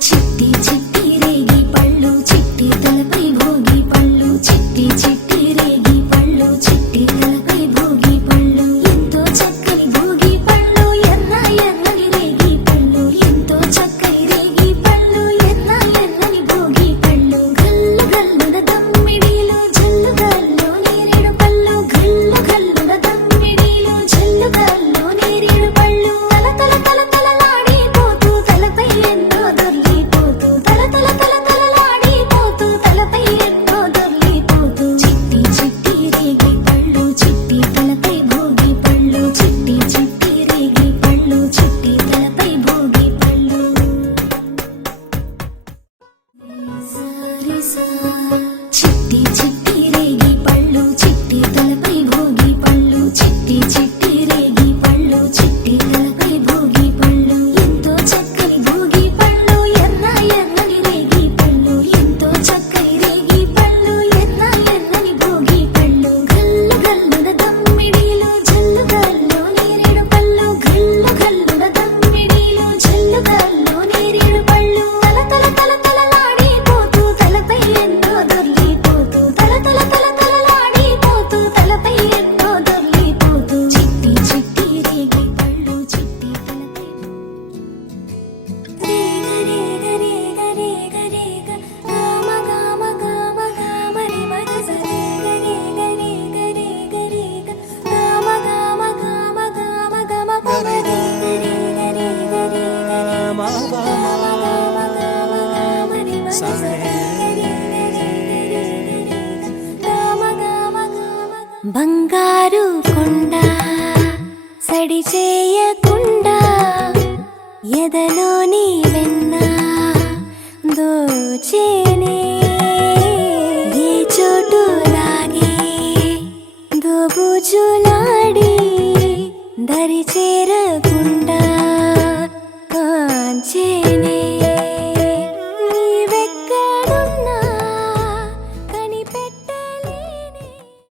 చిట్టి చిట్టి రేగి పళ్ళు చిట్టి తలపై భోగి పళ్ళు చిట్టి చిట్టి రేగి పళ్ళు చిట్టి తలపై భోగి పళ్ళు ఎంతో చక్కని భోగి పళ్ళు ఎన్న ఎన్నని రేగి పళ్ళు ఎంతో చక్కని రేగి పళ్ళు ఎన్న ఎన్నని భోగి పళ్ళు గల్లు గల్లున దమ్మిడిలో జల్లు గల్లు నీరేడు పళ్ళు గల్లు గల్లున దమ్మిడిలో జల్లు గల్లు నీరేడు పళ్ళు తల తల తల తలలాడిపోతూ తలపై ఎన్నో దొర్లిపోతూ తల తల తల తలలాడిపోతూ తలపై ఎన్నో దొర్లిపోతూ చిట్టి చిట్టి రేగి పళ్ళు చిట్టి తలపై భోగి పళ్ళు చిట్టి చిట్టి రేగి పళ్ళు చిట్టి తలపై భోగి పళ్ళు చిట్టి చిట్టి రేగి పళ్ళు చిట్టి తలపై భోగి పళ్ళు చిట్టి చిట్టి రేగి పళ్ళు చిట్టి తలపై భోగి పళ్ళు ఎంతో చక్కని భోగి పళ్ళు ఎన్న ఎన్నని రేగి పళ్ళు ఎంతో చక్కని రేగి పళ్ళు ఎన్న ఎన్నని భోగి పళ్ళు గల్లు గల్లున దమ్మిడిలో జల్లు గల్లు నీరేడు పళ్ళు గల్లు గల్లున దమ్మిడిలో జల్లు గల్లు నీరేడు పళ్ళు తల తల తల తలలాడిపోతూ తలపై ఎన్నో దొర్లిపోతూ తల తల తల తలలాడిపోతూ తలపై ఎన్నో దొర్లిపోతూ చిట్టి చిట్టి రేగి పళ్ళు చిట్టి తలపై రేగ రేగ రేగ రేగ రేగ గామ గామ గామ గామ రే మగ స రేగ రేగ రేగ రేగ రేగ గామ గామ గామ గామ గమ పమ రేగ రేగ రేగ రేగ రేగ గామ గామ గామ గామ రే మగ స రేగ రేగ రేగ రేగ రేగ గామ గామ గామ బంగారు కొండ సడి చేయకుండా ఎదలోని వెన్న దోచేనే ఏ చోటు లాగే దోబుజులాడి దరి చేరకుండా కాంచేనే